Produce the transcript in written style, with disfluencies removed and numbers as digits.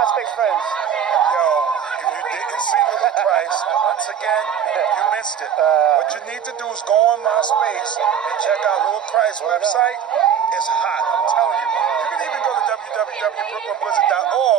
MySpace friends? Yo, if you didn't see Little Price, once again, you missed it. What you need to do is go on MySpace and check out Little Price website. It's hot, I'm telling you. You can even go to www.brooklynblizzard.org